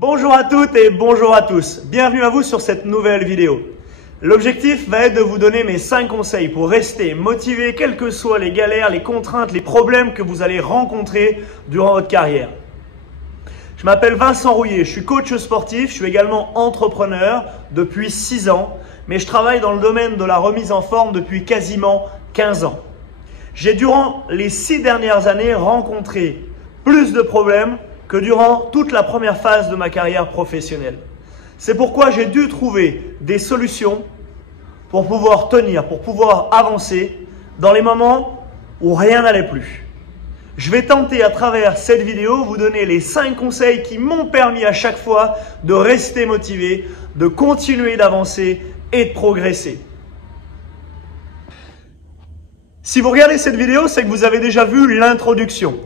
Bonjour à toutes et bonjour à tous. Bienvenue à vous sur cette nouvelle vidéo. L'objectif va être de vous donner mes 5 conseils pour rester motivé, quelles que soient les galères, les contraintes, les problèmes que vous allez rencontrer durant votre carrière. Je m'appelle Vincent Rouillet, je suis coach sportif, je suis également entrepreneur depuis 6 ans, mais je travaille dans le domaine de la remise en forme depuis quasiment 15 ans. J'ai durant les 6 dernières années rencontré plus de problèmes que durant toute la première phase de ma carrière professionnelle. C'est pourquoi j'ai dû trouver des solutions pour pouvoir tenir, pour pouvoir avancer dans les moments où rien n'allait plus. Je vais tenter à travers cette vidéo vous donner les 5 conseils qui m'ont permis à chaque fois de rester motivé, de continuer d'avancer et de progresser. Si vous regardez cette vidéo, c'est que vous avez déjà vu l'introduction.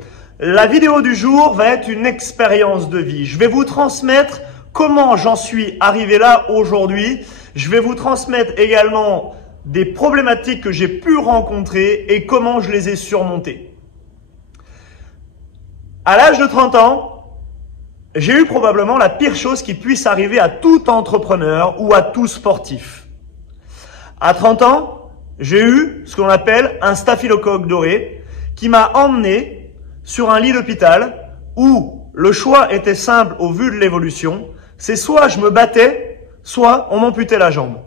La vidéo du jour va être une expérience de vie. Je vais vous transmettre comment j'en suis arrivé là aujourd'hui. Je vais vous transmettre également des problématiques que j'ai pu rencontrer et comment je les ai surmontées. À l'âge de 30 ans, j'ai eu probablement la pire chose qui puisse arriver à tout entrepreneur ou à tout sportif. À 30 ans, j'ai eu ce qu'on appelle un staphylocoque doré qui m'a emmené sur un lit d'hôpital où le choix était simple au vu de l'évolution, c'est soit je me battais, soit on m'amputait la jambe.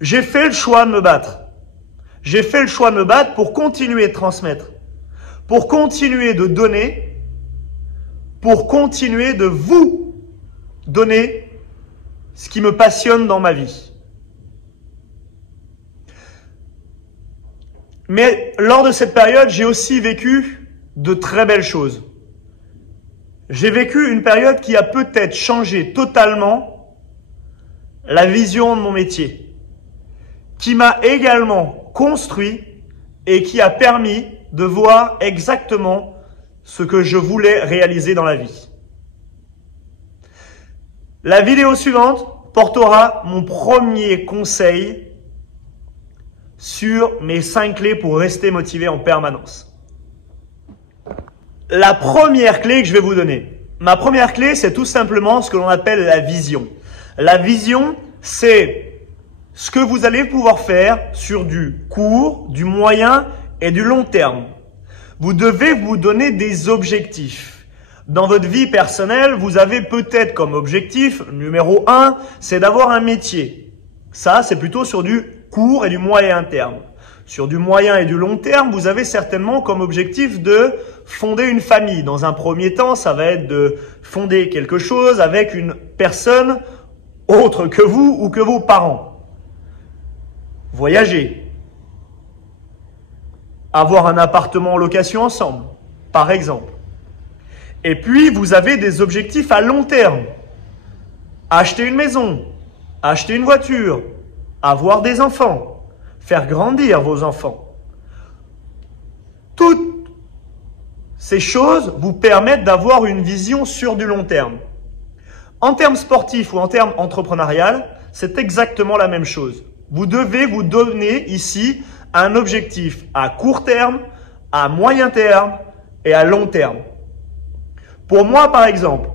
J'ai fait le choix de me battre. J'ai fait le choix de me battre pour continuer de transmettre, pour continuer de donner, pour continuer de vous donner ce qui me passionne dans ma vie. Mais lors de cette période, j'ai aussi vécu de très belles choses. J'ai vécu une période qui a peut-être changé totalement la vision de mon métier, qui m'a également construit et qui a permis de voir exactement ce que je voulais réaliser dans la vie. La vidéo suivante portera mon premier conseil sur mes 5 clés pour rester motivé en permanence. La première clé que je vais vous donner. Ma première clé, c'est tout simplement ce que l'on appelle la vision. La vision, c'est ce que vous allez pouvoir faire sur du court, du moyen et du long terme. Vous devez vous donner des objectifs. Dans votre vie personnelle, vous avez peut-être comme objectif, numéro 1, c'est d'avoir un métier. Ça, c'est plutôt sur du court et du moyen terme. Sur du moyen et du long terme, vous avez certainement comme objectif de fonder une famille. Dans un premier temps, ça va être de fonder quelque chose avec une personne autre que vous ou que vos parents. Voyager. Avoir un appartement en location ensemble, par exemple. Et puis, vous avez des objectifs à long terme. Acheter une maison, acheter une voiture, avoir des enfants. Faire grandir vos enfants. Toutes ces choses vous permettent d'avoir une vision sur du long terme. En termes sportifs ou en termes entrepreneurial, c'est exactement la même chose. Vous devez vous donner ici un objectif à court terme, à moyen terme et à long terme. Pour moi, par exemple,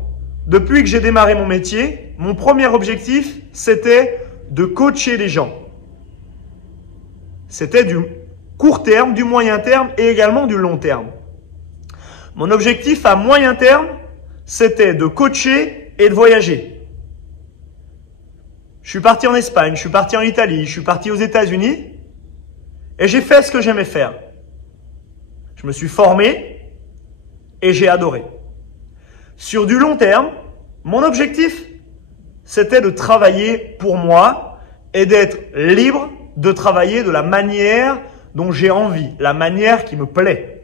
depuis que j'ai démarré mon métier, mon premier objectif, c'était de coacher des gens. C'était du court terme, du moyen terme et également du long terme. Mon objectif à moyen terme, c'était de coacher et de voyager. Je suis parti en Espagne, je suis parti en Italie, je suis parti aux États-Unis et j'ai fait ce que j'aimais faire. Je me suis formé et j'ai adoré. Sur du long terme, mon objectif, c'était de travailler pour moi et d'être libre de travailler de la manière dont j'ai envie, la manière qui me plaît.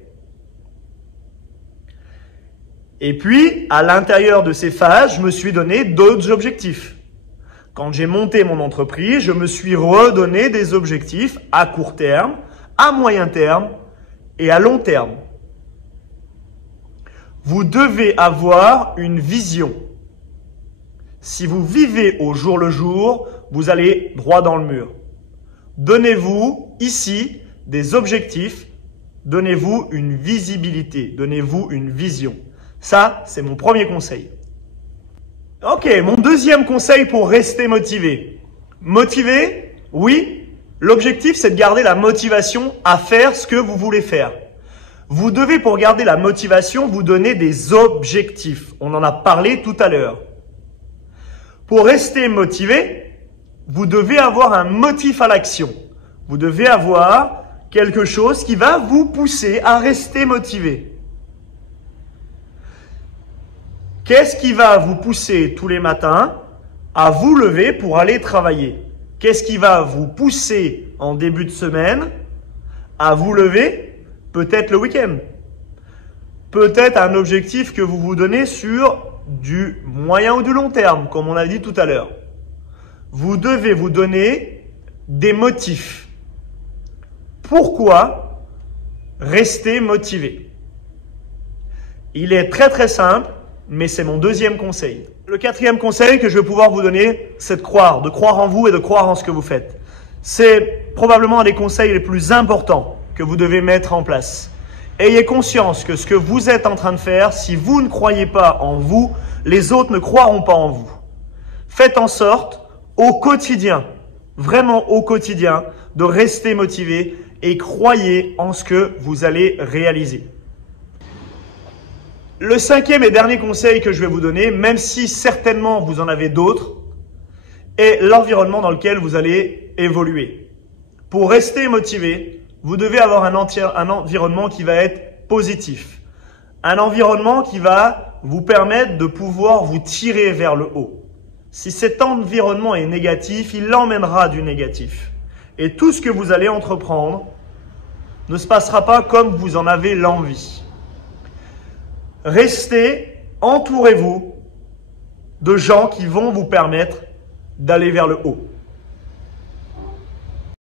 Et puis, à l'intérieur de ces phases, je me suis donné d'autres objectifs. Quand j'ai monté mon entreprise, je me suis redonné des objectifs à court terme, à moyen terme et à long terme. Vous devez avoir une vision. Si vous vivez au jour le jour, vous allez droit dans le mur. Donnez-vous ici des objectifs, donnez-vous une visibilité, donnez-vous une vision. Ça, c'est mon premier conseil. Ok, mon deuxième conseil pour rester motivé. Motivé, oui. L'objectif, c'est de garder la motivation à faire ce que vous voulez faire. Vous devez, pour garder la motivation, vous donner des objectifs. On en a parlé tout à l'heure. Pour rester motivé, vous devez avoir un motif à l'action. Vous devez avoir quelque chose qui va vous pousser à rester motivé. Qu'est-ce qui va vous pousser tous les matins à vous lever pour aller travailler? Qu'est-ce qui va vous pousser en début de semaine à vous lever? Peut-être le week-end. Peut-être un objectif que vous vous donnez sur du moyen ou du long terme, comme on a dit tout à l'heure. Vous devez vous donner des motifs. Pourquoi rester motivé? Il est très très simple, mais c'est mon deuxième conseil. Le quatrième conseil que je vais pouvoir vous donner, c'est de croire en vous et de croire en ce que vous faites. C'est probablement un des conseils les plus importants que vous devez mettre en place. Ayez conscience que ce que vous êtes en train de faire, si vous ne croyez pas en vous, les autres ne croiront pas en vous. Faites en sorte, au quotidien, vraiment au quotidien, de rester motivé et croyez en ce que vous allez réaliser. Le cinquième et dernier conseil que je vais vous donner, même si certainement vous en avez d'autres, est l'environnement dans lequel vous allez évoluer. Pour rester motivé, vous devez avoir un environnement qui va être positif. Un environnement qui va vous permettre de pouvoir vous tirer vers le haut. Si cet environnement est négatif, il l'emmènera du négatif. Et tout ce que vous allez entreprendre ne se passera pas comme vous en avez l'envie. Restez, entourez-vous de gens qui vont vous permettre d'aller vers le haut.